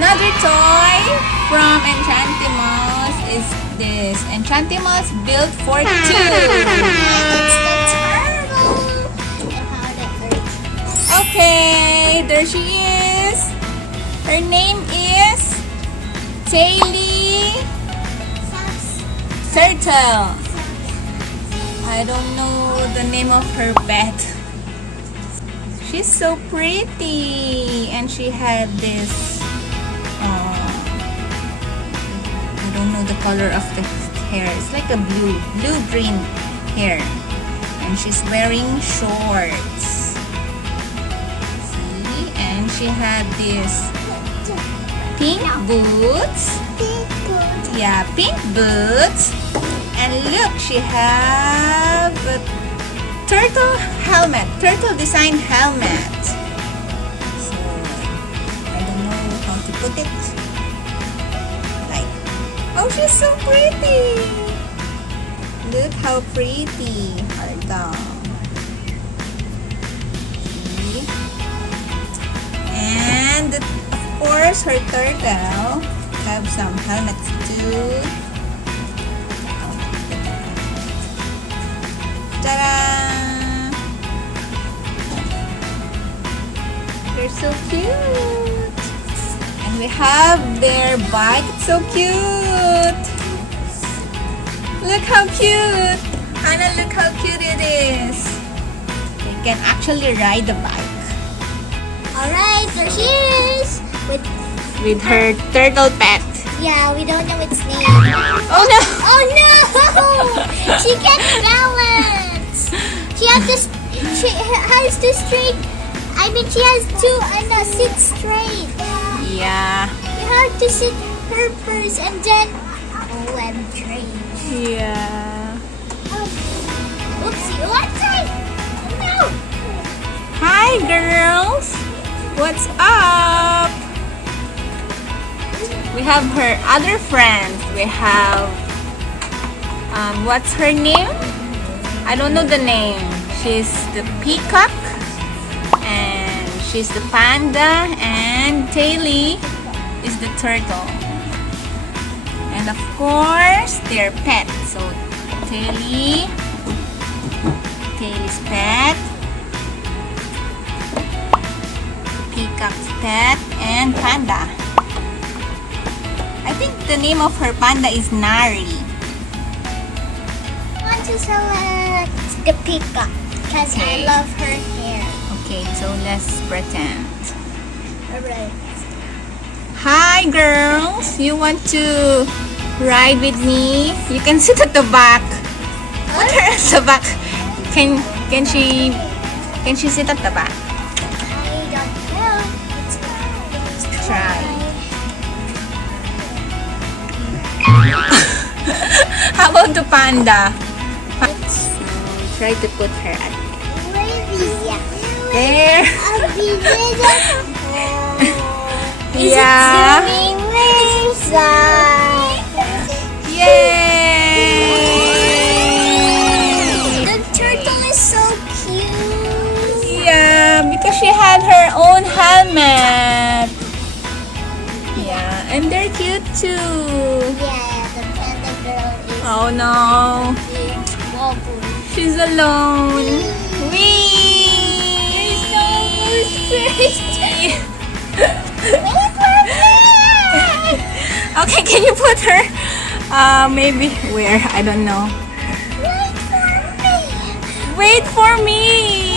Another toy from Enchantimals is this. Enchantimals built for two. It's the turtle. And how that hurts. Okay, there she is. Her name is Taylee Turtle. I don't know the name of her pet. She's so pretty, and she had this. I don't know the color of the hair. It's like a blue-green hair, and she's wearing shorts. See, and she had this pink boots. Yeah, pink boots. And look, she have a turtle helmet, turtle design helmet. So, I don't know how to put it. Like, oh, she's so pretty. Look how pretty her dog. See? And, of course, her turtle have some helmets too. Ta-da! They're so cute. And we have their bike. It's so cute. Look how cute. Anna, look how cute it is. You can actually ride the bike. Alright, there she is. With her turtle pet. Yeah, we don't know its name. Oh no! Oh no! She can't balance. She has to straight. I mean, she has to sit straight. Yeah. You have to sit her first and then and change. Yeah. Oopsie! What time? No. Hi girls! What's up? We have her other friends. We have what's her name? I don't know the name. She's the peacock, and she's the panda, and Taylee is the turtle. And of course, their pet. So Taylee's pet, peacock's pet, and panda. I think the name of her panda is Nari. I want to select the peacock because Okay. I love her hair. Okay, so let's pretend. Alright. Hi girls! You want to ride with me? You can sit at the back. Put her at the back. Can she sit at the back? I don't know. Let's Try. How about the panda? Try to put her at there. Is Yeah. it zooming? Yay! The turtle is so cute. Yeah, because she had her own helmet. Yeah, and they're cute too. Yeah, the panda girl is Oh no, wobble. she's alone. Whee! Okay, can you put her? Maybe where? I don't know. Wait for me. Wait for me.